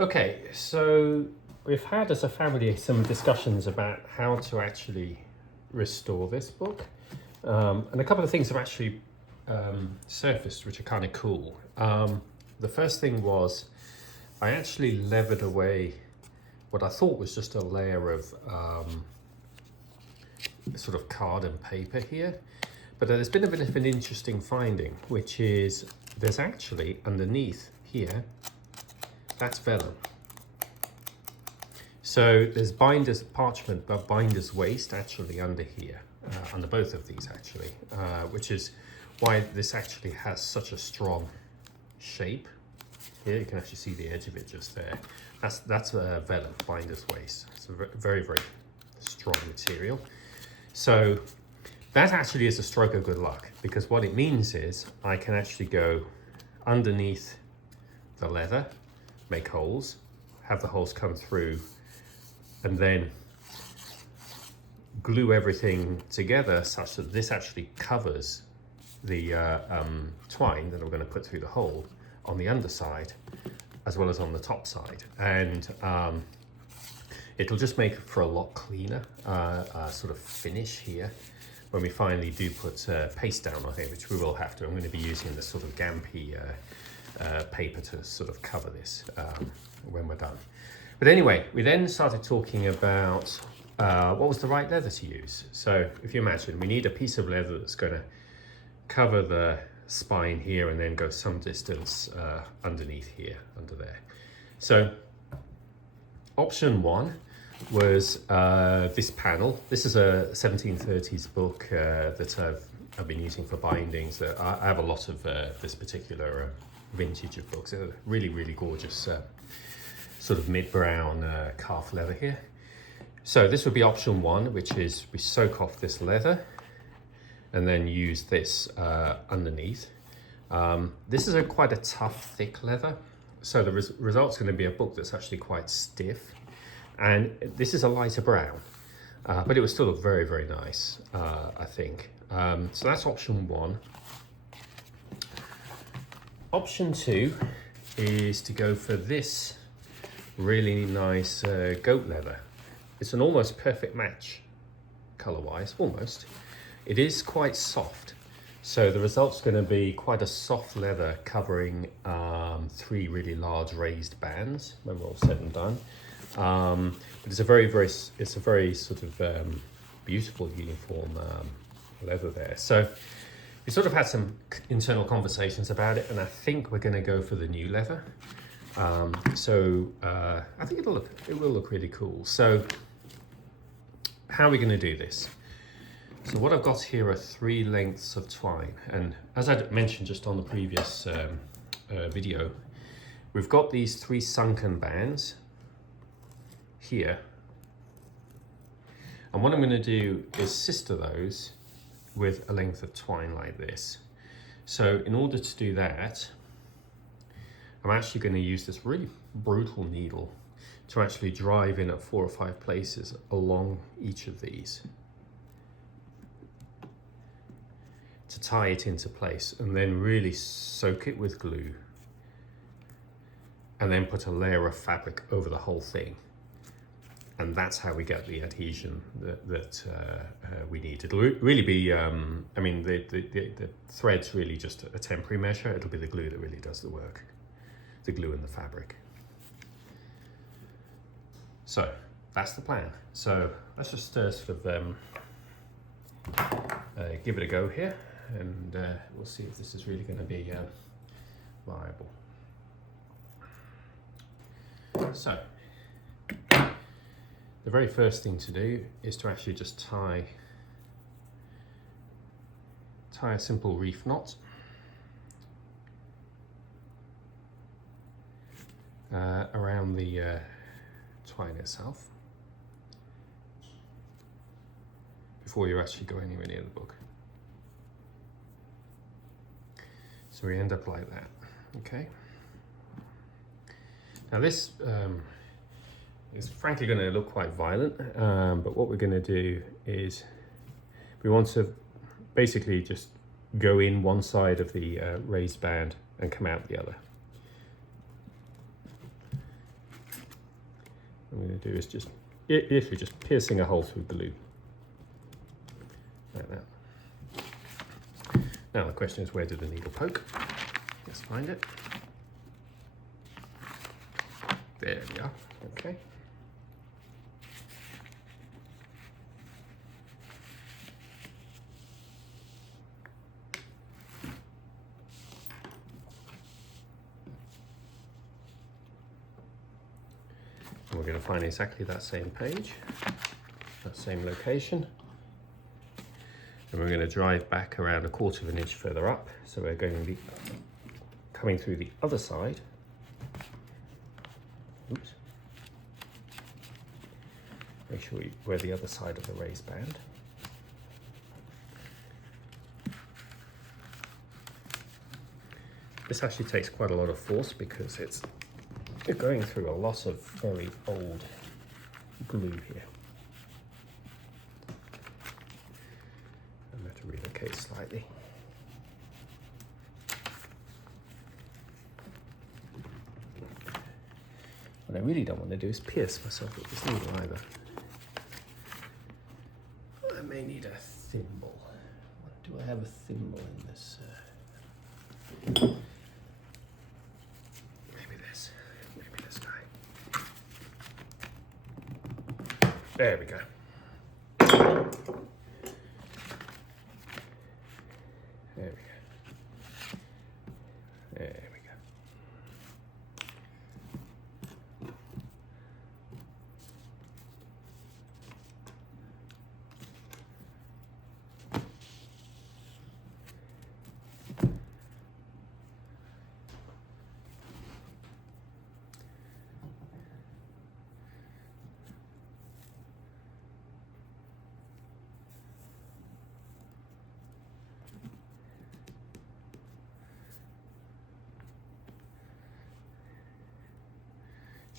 Okay, so we've had as a family some discussions about how to actually restore this book. And a couple of things have actually surfaced which are kind of cool. The first thing was I actually levered away what I thought was just a layer of sort of card and paper here. But there's been a bit of an interesting finding, which is there's actually underneath here, that's vellum. So there's binder's parchment, but binder's waste actually under here, under both of these actually, which is why this actually has such a strong shape. Here you can actually see the edge of it just there. That's vellum, binder's waste. It's a very, very strong material. So that actually is a stroke of good luck, because what it means is I can actually go underneath the leather, make holes, have the holes come through, and then glue everything together such that this actually covers the twine that I'm going to put through the hole on the underside as well as on the top side. And it'll just make for a lot cleaner sort of finish here when we finally do put paste down on it, which we will have to. I'm going to be using this sort of Gampi paper to sort of cover this when we're done. But anyway, we then started talking about what was the right leather to use. So if you imagine, we need a piece of leather that's going to cover the spine here and then go some distance underneath here, under there. So option one was this panel. This is a 1730s book that I've been using for bindings. I have a lot of this particular vintage of books. Really, really gorgeous sort of mid-brown calf leather here. So this would be option one, which is we soak off this leather and then use this underneath. This is quite a tough, thick leather. So the result's going to be a book that's actually quite stiff. And this is a lighter brown, but it would still look very, very nice, I think. So that's option one. Option two is to go for this really nice goat leather. It's an almost perfect match color-wise, almost. It is quite soft. So the result's going to be quite a soft leather covering 3 really large raised bands when we're all said and done. But it's a very sort of beautiful uniform leather there. So we sort of had some internal conversations about it, and I think we're going to go for the new leather. I think it will look really cool. So how are we going to do this? So what I've got here are 3 lengths of twine, and as I mentioned just on the previous video, we've got these 3 sunken bands here, and what I'm going to do is sister those with a length of twine like this. So in order to do that, I'm actually going to use this really brutal needle to actually drive in at 4 or 5 places along each of these to tie it into place, and then really soak it with glue and then put a layer of fabric over the whole thing. And that's how we get the adhesion that we need. It'll really be, I mean, the thread's really just a temporary measure. It'll be the glue that really does the work, the glue and the fabric. So that's the plan. So let's just sort of give it a go here, and we'll see if this is really going to be viable. So the very first thing to do is to actually just tie a simple reef knot around the twine itself before you actually go anywhere near the book. So we end up like that, okay? Now this is frankly going to look quite violent, but what we're going to do is we want to basically just go in one side of the raised band and come out the other. what I'm going to do is just literally just piercing a hole through the loop like that. Now the question is, where did the needle poke? Let's find it. There we are. Okay. And we're going to find exactly that same page, that same location. And we're going to drive back around 1/4 of an inch further up. So we're going to be coming through the other side. Oops. Make sure we're the other side of the raised band. This actually takes quite a lot of force because it's going through a lot of very old glue here. I'm going to relocate slightly. What I really don't want to do is pierce myself with this needle either. I may need a thimble. Do I have a thimble in this? Maybe this guy. There we go. There we go. There we go.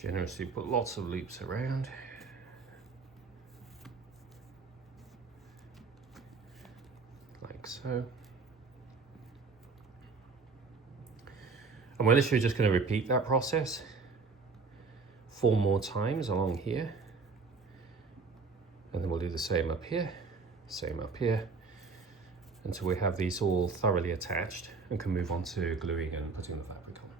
Generously put lots of loops around. Like so. And we're literally just going to repeat that process 4 more times along here. And then we'll do the same up here, until we have these all thoroughly attached and can move on to gluing and putting the fabric on.